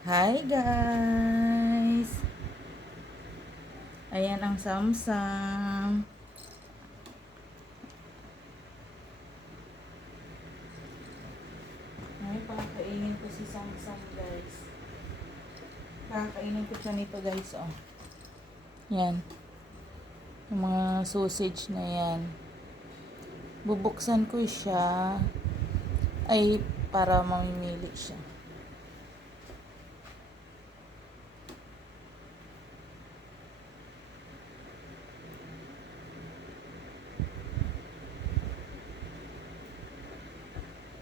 Hi guys! Ayan ang samsam. Ay, pakakainin ko si samsam guys. Pakakainin ko siya nito guys, oh. Yan. Yung mga sausage na yan. Bubuksan ko siya. Ay, para mamimili siya.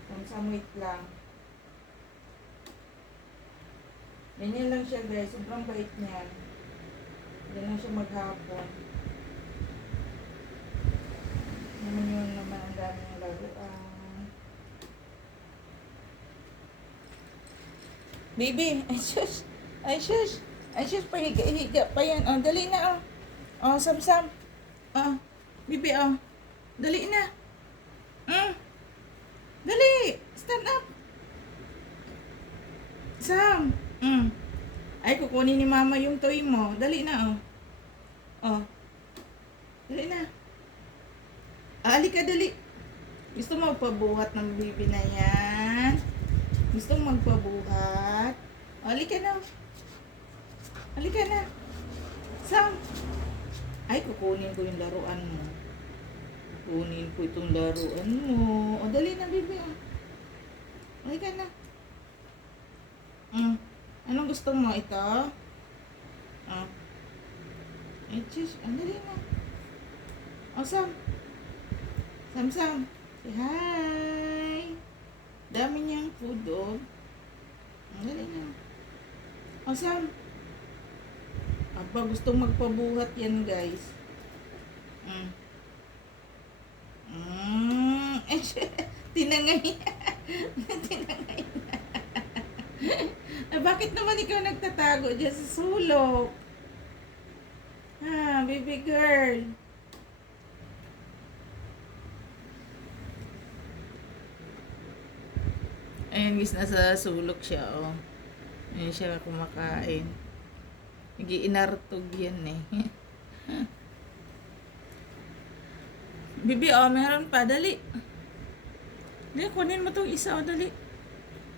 Samsam, wait lang. Ganyan lang siya guys. Sobrang bait niyan. Yan lang siya maghapon. Naman yun naman ang dami ng laruan. Baby, ay shush. Ay shush. Ay shush, pahiga pa yan. Oh, dali na oh. Oh, samsam. Oh, baby oh. Dali na. Dali. Stand up. Sam. Ay, kukunin ni mama yung toy mo. Dali na oh. Oh. Dali na. Ali ka, dali. Gusto mo magpabuhat ng baby na yan? Gusto mo magpabuhat? Ali ka na. Ali ka na. Sam. Ay, kukunin ko yung laruan mo. Kukunin ko itong laruan mo. O, dali na, baby. O. Ali ka na. Anong gusto mo? Ito? Ay, sis. Dali na. O, Sam. Sam. Say hi. Dami niyang food, oh. Dali na. O, Sam. Aba, gustong magpabuhat yan, guys. Eh, tinangay. Tinangay na. Bakit naman ikaw nagtatago dyan sa sulok? Ha, baby girl. Ayan guys, nasa sulok siya, oh. Ayan siya kumakain. Nag-iinartog yan eh. Bibi, oh, meron pa. Dali. Dali, kunin mo tong isa, oh, dali.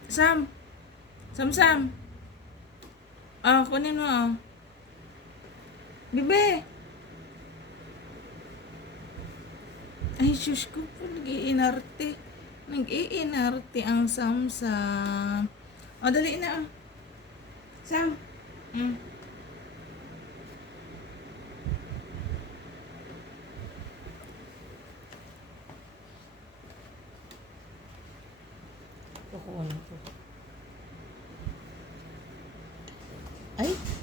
Sam. Oh, kunin mo, oh. Bibi. Ay, shush ko po. Nag-iinarte. Nag-iinarte ang samsam. Oh, dali na, oh. Sam. Kukunin ko.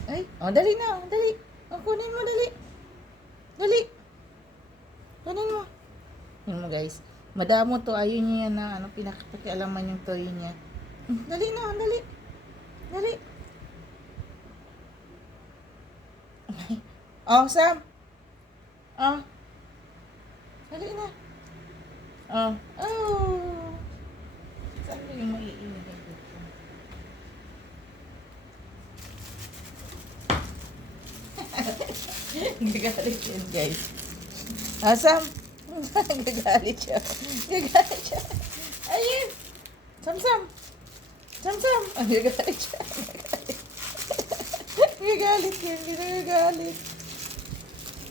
Ay. Oh, dali na. Dali. Oh, kunin mo, dali. Dali. Kunin mo. Kunin mo, guys. Madamo to. Ayun niya na, pinakapakialaman yung toy niya. Dali na, dali. Dali. Oh, Sam. Oh. Dali na. Oh. Saan ko yung maiinit dito? Gagalit yan, guys. Sam. Gagalit siya. Ayun. Sam. Gagalit siya. Gagalit yan. Gagalit.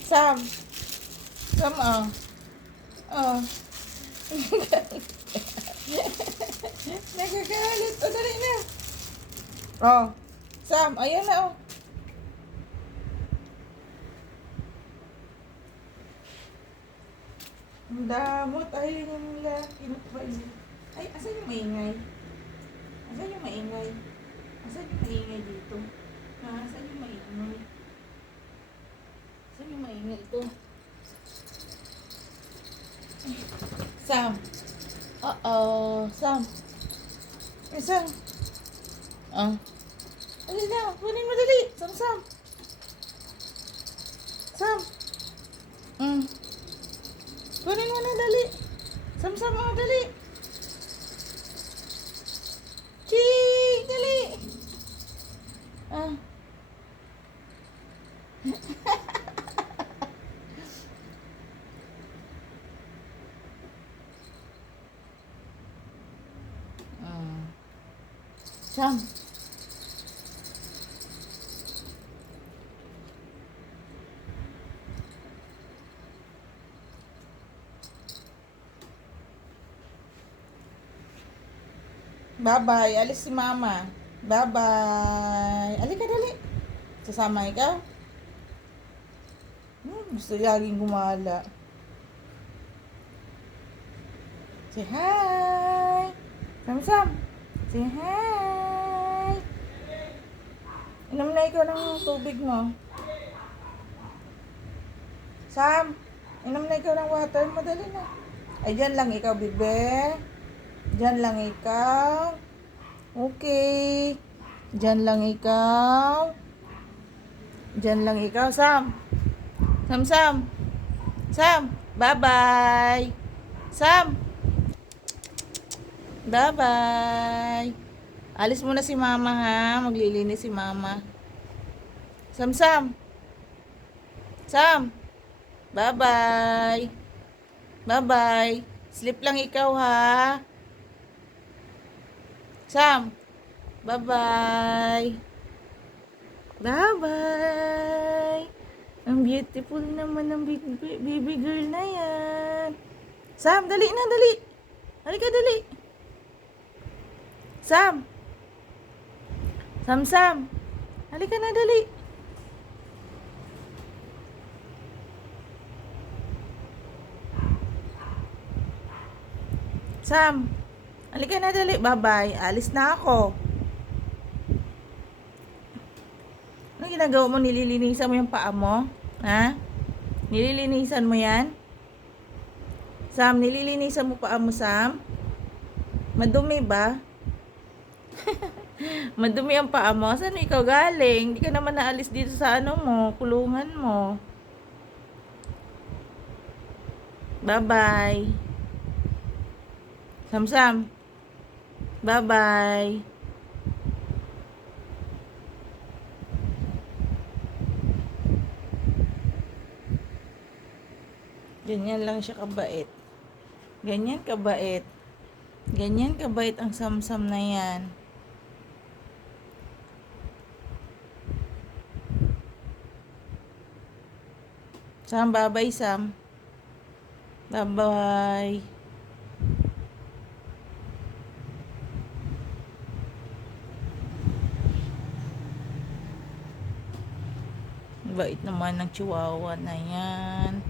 Sam, oh. Oh. Nagagalit. O, dali na. Oh. Sam, ayan na, oh. Ang damot. Ayun yung nila. Kinukbay niya. Ay, asan yung maingay? Asan yung maingay dito? Ha? Asan yung maingay? Saan yung maingay ito? Sam. Sam. Sam. Oh. Dali na. Kunin mo dali. Sam. Sam. Kunin mo na dali. Sam, oh, dali. Chee! Dali. Mm. Sam. Bye-bye. Alis si mama. Bye-bye. Alika, dali. Sasama ikaw? Gusto laging gumala. Say hi. Sam-sam. Say hi. Inom na ikaw ng tubig mo. Sam, inom na ikaw ng water mo. Dali na. Ay, dyan lang ikaw, bebe. Dyan lang ikaw. Okay. Dyan lang ikaw. Dyan lang ikaw, Sam. Sam. Sam, bye-bye. Sam, bye-bye. Alis muna si mama ha. Maglilinis si mama. Sam. Sam, bye-bye. Bye-bye. Sleep lang ikaw ha. Sam, bye-bye. Bye-bye. Ang beautiful naman ng baby girl na yan. Sam, dali na, dali. Halika, dali. Sam. Sam. Halika na, dali. Sam. Halika na, dali. Bye-bye. Alis na ako. Ano ginagawa mo? Nililinisan mo yung paa mo? Ha? Nililinisan mo yan? Sam, nililinisan mo paa mo, Sam? Madumi ba? Madumi ang paa mo? Saan ikaw galing? Hindi ka naman naalis dito sa ano mo, kulungan mo. Bye-bye. Sam. Bye-bye. Ganyan lang siya kabait. Ganyan kabait. Ganyan kabait ang Sam na yan. Sam, bye-bye, Sam. Bye-bye. Bait naman ng chihuahua na yan.